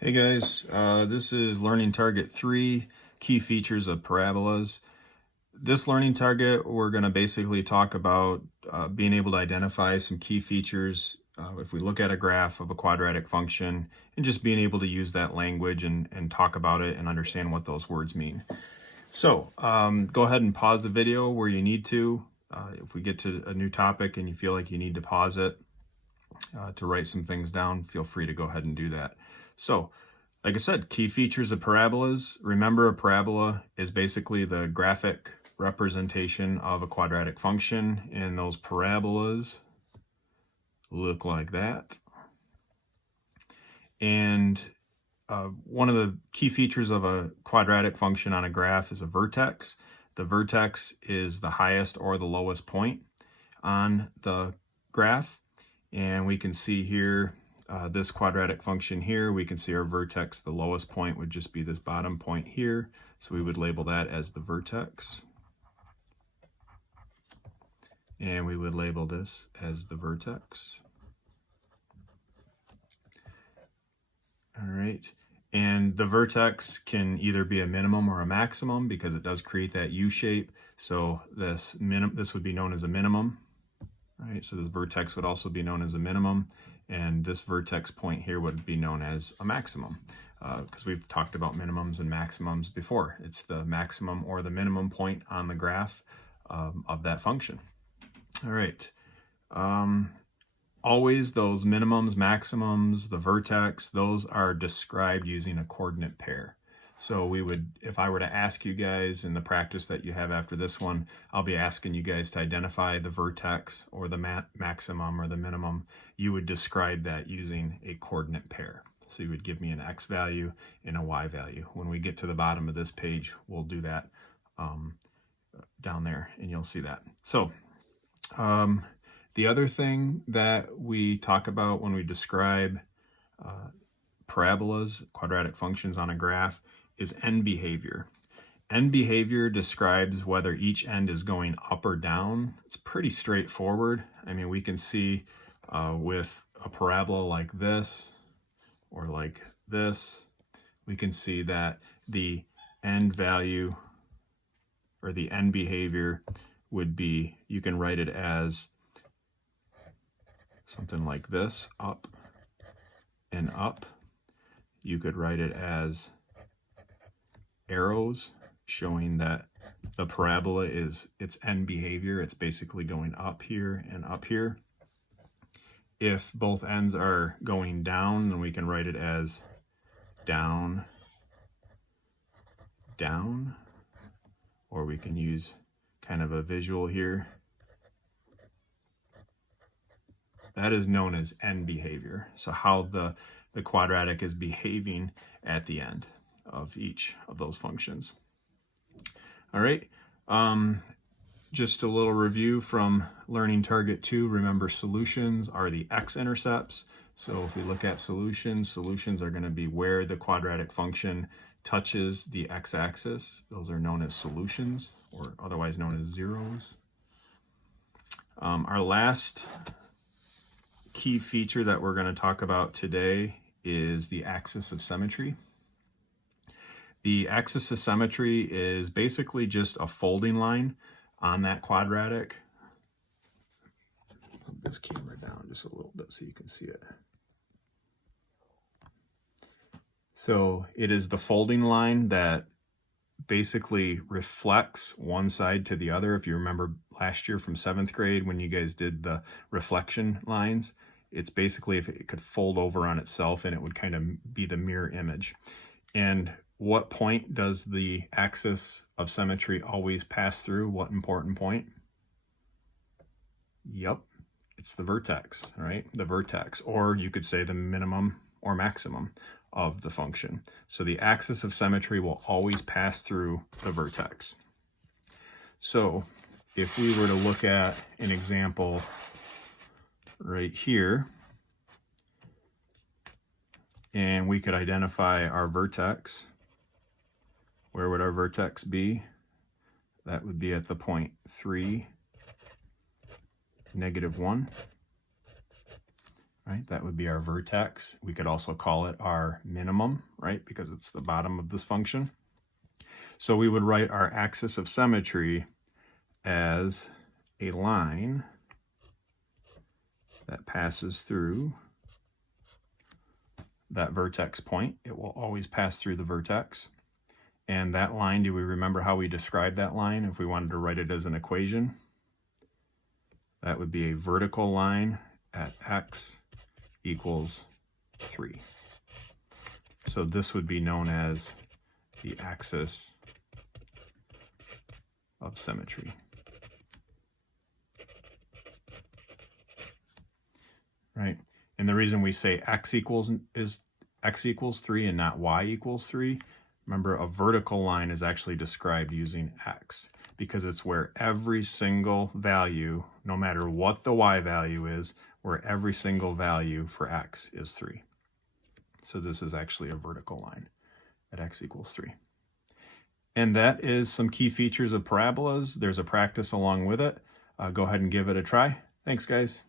Hey guys, this is learning target 3, key features of parabolas. This learning target, we're going to basically talk about being able to identify some key features if we look at a graph of a quadratic function, and just being able to use that language and talk about it and understand what those words mean. So go ahead and pause the video where you need to. If we get to a new topic and you feel like you need to pause it to write some things down, feel free to go ahead and do that. So, like I said, key features of parabolas. Remember, a parabola is basically the graphic representation of a quadratic function, and those parabolas look like that. And one of the key features of a quadratic function on a graph is a vertex. The vertex is the highest or the lowest point on the graph. And we can see here, this quadratic function here, we can see our vertex, the lowest point would just be this bottom point here. So we would label that as the vertex. And we would label this as the vertex. All right. And the vertex can either be a minimum or a maximum because it does create that U shape. So this would be known as a minimum. All right, so this vertex would also be known as a minimum, and this vertex point here would be known as a maximum, because we've talked about minimums and maximums before. It's the maximum or the minimum point on the graph of that function. All right. Always those minimums, maximums, the vertex, those are described using a coordinate pair. So we would, if I were to ask you guys in the practice that you have after this one, I'll be asking you guys to identify the vertex or the maximum or the minimum. You would describe that using a coordinate pair. So you would give me an X value and a Y value. When we get to the bottom of this page, we'll do that down there and you'll see that. So the other thing that we talk about when we describe parabolas, quadratic functions on a graph, is end behavior. End behavior describes whether each end is going up or down. It's pretty straightforward. I mean, we can see with a parabola like this or like this, we can see that the end value or the end behavior would be, you can write it as something like this, up and up. You could write it as arrows showing that the parabola is its end behavior. It's basically going up here and up here. If both ends are going down, then we can write it as down, down, or we can use kind of a visual here. That is known as end behavior. So how the quadratic is behaving at the end of each of those functions. All right, just a little review from learning target 2. Remember, solutions are the x-intercepts. So if we look at solutions, solutions are going to be where the quadratic function touches the x-axis. Those are known as solutions, or otherwise known as zeros. Our last key feature that we're going to talk about today is the axis of symmetry. The axis of symmetry is basically just a folding line on that quadratic. Move this camera down just a little bit so you can see it. So it is the folding line that basically reflects one side to the other. If you remember last year from 7th grade when you guys did the reflection lines, it's basically if it could fold over on itself and it would kind of be the mirror image. And what point does the axis of symmetry always pass through? What important point? Yep, it's the vertex, right? The vertex, or you could say the minimum or maximum of the function. So the axis of symmetry will always pass through the vertex. So if we were to look at an example right here, and we could identify our vertex, where would our vertex be? That would be at the point 3, -1. right? That would be our vertex. We could also call it our minimum, right? Because it's the bottom of this function. So we would write our axis of symmetry as a line that passes through that vertex point. It will always pass through the vertex. And that line, do we remember how we described that line if we wanted to write it as an equation? That would be a vertical line at x equals 3. So this would be known as the axis of symmetry. Right? And the reason we say x equals 3 and not y equals 3, remember a vertical line is actually described using x because it's where every single value, no matter what the y value is, where every single value for x is 3. So this is actually a vertical line at x equals 3. And that is some key features of parabolas. There's a practice along with it. Go ahead and give it a try. Thanks, guys.